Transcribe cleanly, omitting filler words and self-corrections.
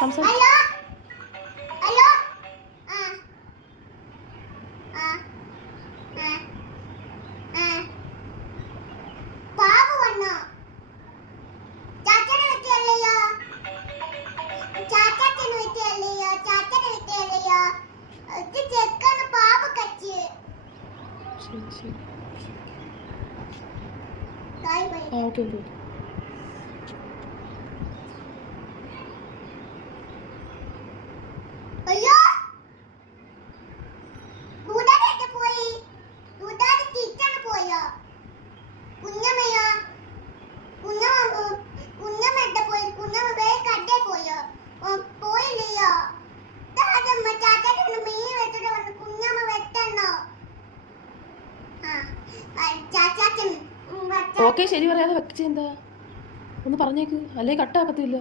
സംസാരിക്കും. Okay okay. Okay ശരി പറയാതെ വെച്ച എന്താ ഒന്ന് പറഞ്ഞേക്ക്, അല്ലേ കട്ടാക്കത്തില്ല.